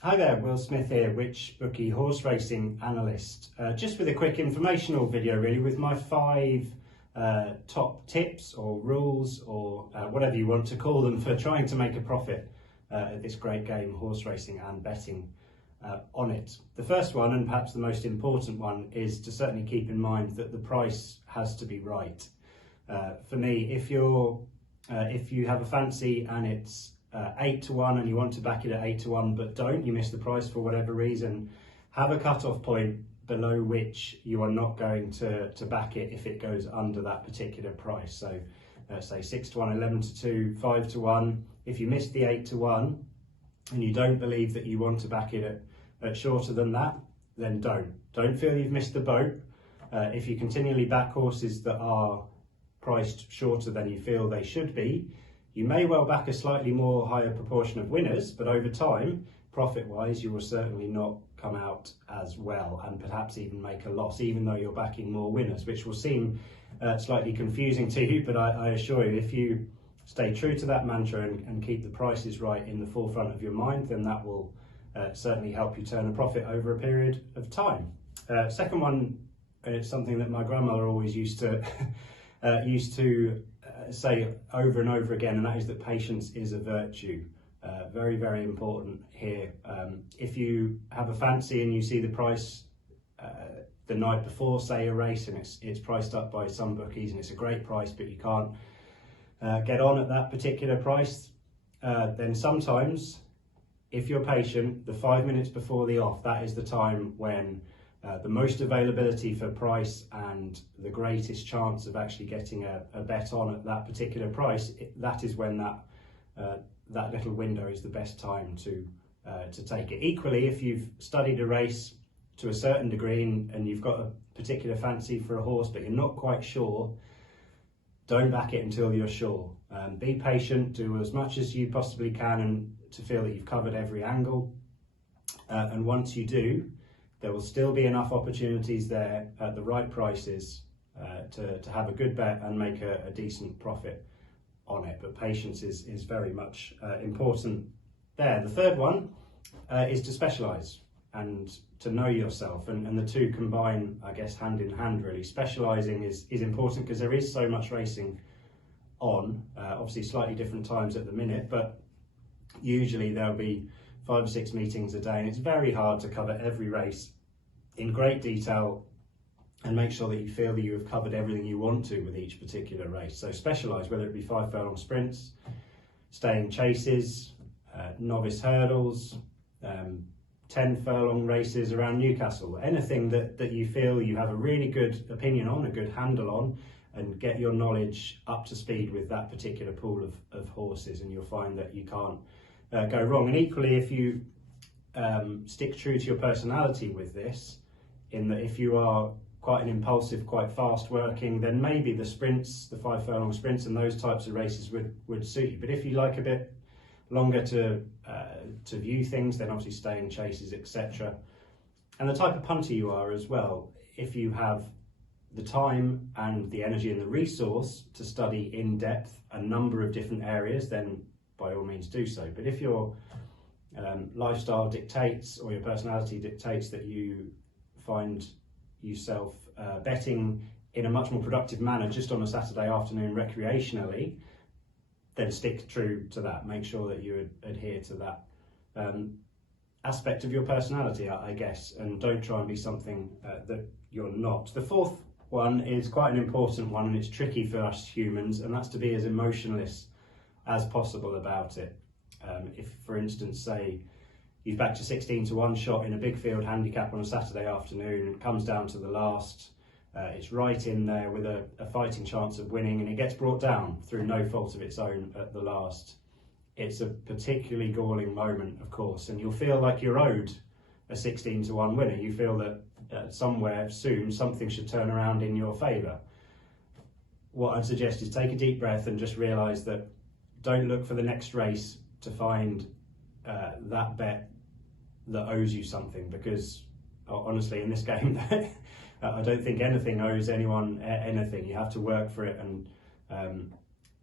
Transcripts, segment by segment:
Hi there, Will Smith here, Bookie horse racing analyst. Just with a quick informational video really with my 5 top tips or rules or whatever you want to call them for trying to make a profit at this great game, horse racing and betting on it. The first one, and perhaps the most important one, is to certainly keep in mind that the price has to be right. For me, if you have a fancy and it's 8 to 1 and you want to back it at 8 to 1 but you miss the price for whatever reason, have a cut-off point below which you are not going to back it if it goes under that particular price. So say 6 to 1, 11 to 2, 5 to 1. If you miss the 8 to 1 and you don't believe that you want to back it at shorter than that, then don't feel you've missed the boat. If you continually back horses that are priced shorter than you feel they should be, you may well back a slightly higher proportion of winners, but over time, profit-wise, you will certainly not come out as well and perhaps even make a loss, even though you're backing more winners, which will seem slightly confusing to you, but I assure you, if you stay true to that mantra and keep the prices right in the forefront of your mind, then that will certainly help you turn a profit over a period of time. Second one, it's something that my grandmother always used to say over and over again, and that is that patience is a virtue. Very, very important here. If you have a fancy and you see the price the night before, say a race, and it's priced up by some bookies and it's a great price, but you can't get on at that particular price, then sometimes, if you're patient, the 5 minutes before the off, that is the time when the most availability for price and the greatest chance of actually getting a bet on at that particular price. That is when that little window is the best time to take it. Equally, if you've studied a race to a certain degree and you've got a particular fancy for a horse but you're not quite sure, don't back it until you're sure. Be patient, do as much as you possibly can and to feel that you've covered every angle, and once you do, there will still be enough opportunities there at the right prices to have a good bet and make a decent profit on it. But patience is very much important there. The third one is to specialise and to know yourself, and the two combine, I guess, hand in hand really. Specialising is important because there is so much racing on, obviously slightly different times at the minute, but usually there'll be 5 or 6 meetings a day, and it's very hard to cover every race in great detail and make sure that you feel that you have covered everything you want to with each particular race. So specialise, whether it be 5 furlong sprints, staying chases, novice hurdles, 10 furlong races around Newcastle, anything that you feel you have a really good opinion on, a good handle on, and get your knowledge up to speed with that particular pool of horses, and you'll find that you can't go wrong. And equally, if you stick true to your personality with this, in that if you are quite an impulsive, quite fast working, then maybe the sprints, the 5 furlong sprints and those types of races would suit you. But if you like a bit longer to view things, then obviously stay in chases, etc. And the type of punter you are as well, if you have the time and the energy and the resource to study in depth a number of different areas, then by all means do so. But if your lifestyle dictates or your personality dictates that you find yourself betting in a much more productive manner just on a Saturday afternoon recreationally, then stick true to that. Make sure that you adhere to that aspect of your personality, I guess, and don't try and be something that you're not. The fourth one is quite an important one, and it's tricky for us humans, and that's to be as emotionless as possible about it. If, for instance, say you've backed a 16 to 1 shot in a big field handicap on a Saturday afternoon, and comes down to the last, it's right in there with a fighting chance of winning, and it gets brought down through no fault of its own at the last. It's a particularly galling moment, of course, and you'll feel like you're owed a 16 to 1 winner. You feel that somewhere soon something should turn around in your favour. What I'd suggest is take a deep breath and just realise that don't look for the next race to find that bet that owes you something, because honestly in this game I don't think anything owes anyone anything. You have to work for it and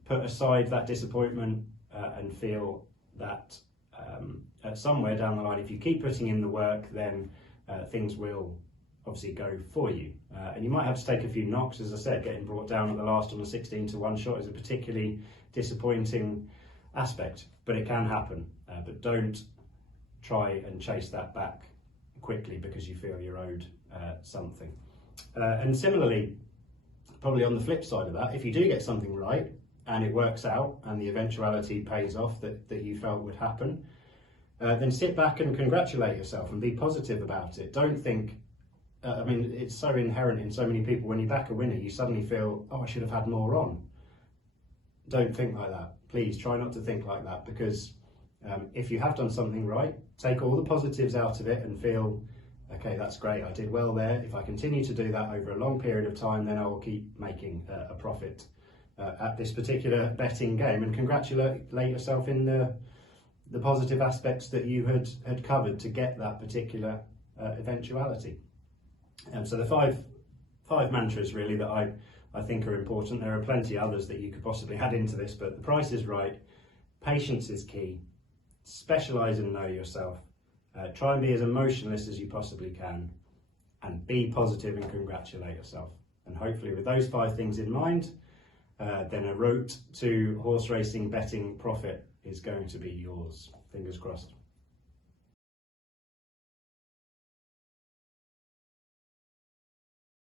put aside that disappointment and feel that somewhere down the line, if you keep putting in the work, then things will obviously go for you. And you might have to take a few knocks. As I said, getting brought down at the last on a 16 to 1 shot is a particularly disappointing aspect, but it can happen. But don't try and chase that back quickly because you feel you're owed something. And similarly, probably on the flip side of that, if you do get something right and it works out and the eventuality pays off that you felt would happen, then sit back and congratulate yourself and be positive about it. Don't think, I mean, it's so inherent in so many people, when you back a winner, you suddenly feel, oh, I should have had more on. Don't think like that. Please try not to think like that, because if you have done something right, take all the positives out of it and feel, okay, that's great, I did well there. If I continue to do that over a long period of time, then I will keep making a profit at this particular betting game, and congratulate yourself in the positive aspects that you had covered to get that particular eventuality. So the five mantras really that I think are important. There are plenty others that you could possibly add into this, but the price is right, patience is key, specialise and know yourself, try and be as emotionless as you possibly can, and be positive and congratulate yourself. And hopefully with those 5 things in mind, then a route to horse racing betting profit is going to be yours. Fingers crossed.